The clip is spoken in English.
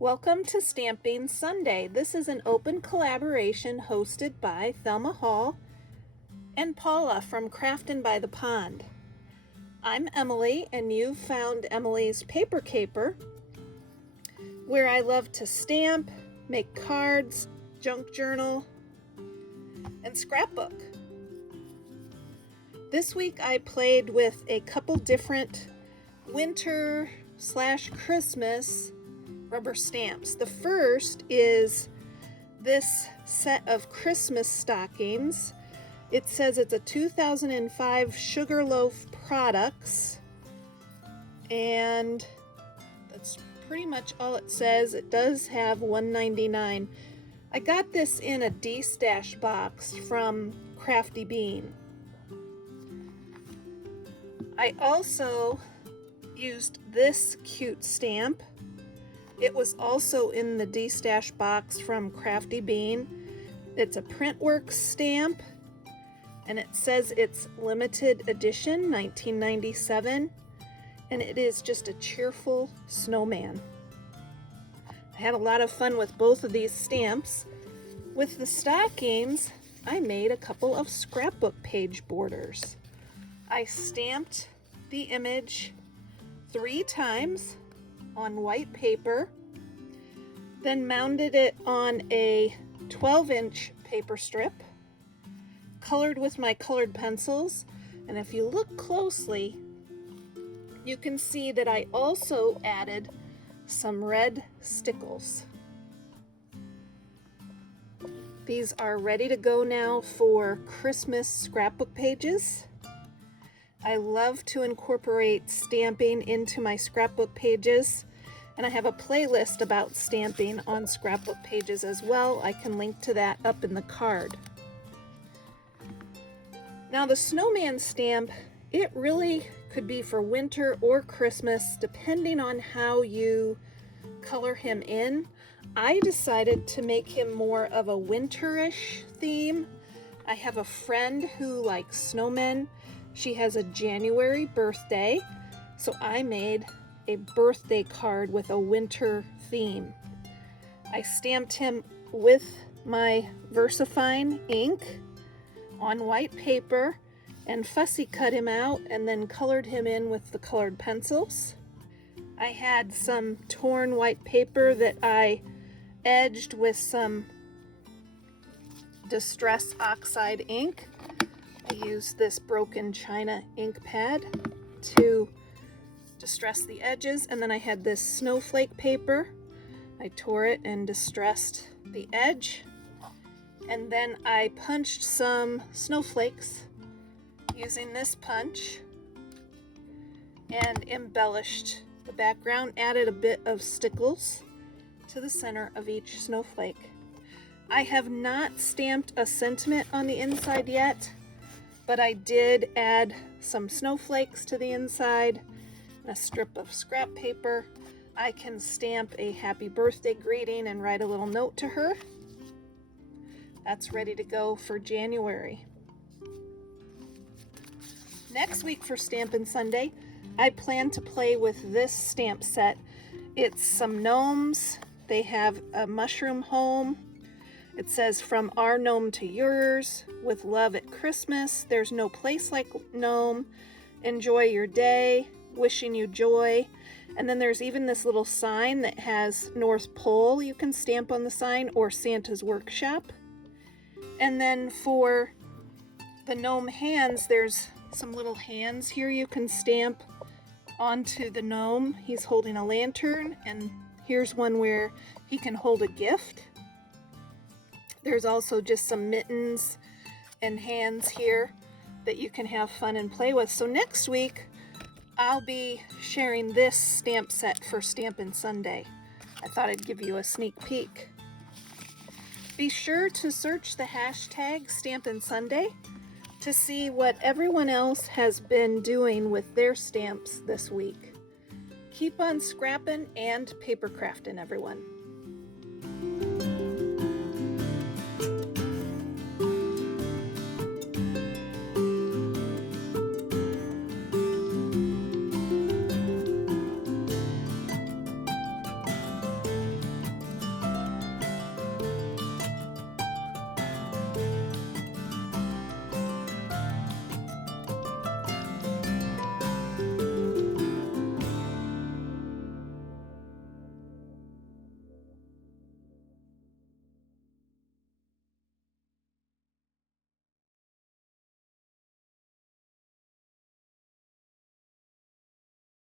Welcome to Stamping Sunday. This is an open collaboration hosted by Thelma Hall and Paula from Craftin' by the Pond. I'm Emilee, and you've found Emilee's Paper Caper, where I love to stamp, make cards, junk journal, and scrapbook. This week I played with a couple different winter/Christmas rubber stamps. The first is this set of Christmas stockings. It says it's a 2005 Sugarloaf Products, and that's pretty much all it says. It does have $1.99. I got this in a D-stash box from Crafty Bean. I also used this cute stamp. It was also in the D-stash box from Crafty Bean. It's a Printworks stamp, and it says it's limited edition, 1997, and it is just a cheerful snowman. I had a lot of fun with both of these stamps. With the stockings, I made a couple of scrapbook page borders. I stamped the image 3 times on white paper, then mounted it on a 12-inch paper strip, colored with my colored pencils, and if you look closely, you can see that I also added some red stickles. These are ready to go now for Christmas scrapbook pages. I love to incorporate stamping into my scrapbook pages, and I have a playlist about stamping on scrapbook pages as well. I can link to that up in the card. Now the snowman stamp, it really could be for winter or Christmas depending on how you color him in. I decided to make him more of a winterish theme. I have a friend who likes snowmen. She has a January birthday, so I made a birthday card with a winter theme. I stamped him with my VersaFine ink on white paper and fussy cut him out and then colored him in with the colored pencils. I had some torn white paper that I edged with some Distress Oxide ink. I used this broken china ink pad to distress the edges, and then I had this snowflake paper. I tore it and distressed the edge, and then I punched some snowflakes using this punch and embellished the background, added a bit of stickles to the center of each snowflake. I have not stamped a sentiment on the inside yet, but I did add some snowflakes to the inside and a strip of scrap paper. I can stamp a happy birthday greeting and write a little note to her. That's ready to go for January. Next week for Stampin' Sunday, I plan to play with this stamp set. It's some gnomes. They have a mushroom home. It says, "From our gnome to yours, with love at Christmas. There's no place like gnome. Enjoy your day. Wishing you joy." And then there's even this little sign that has North Pole you can stamp on the sign, or Santa's Workshop. And then for the gnome hands, there's some little hands here you can stamp onto the gnome. He's holding a lantern, and here's one where he can hold a gift. There's also just some mittens and hands here that you can have fun and play with. So next week, I'll be sharing this stamp set for Stampin' Sunday. I thought I'd give you a sneak peek. Be sure to search the hashtag Stampin' Sunday to see what everyone else has been doing with their stamps this week. Keep on scrapping and paper crafting, everyone.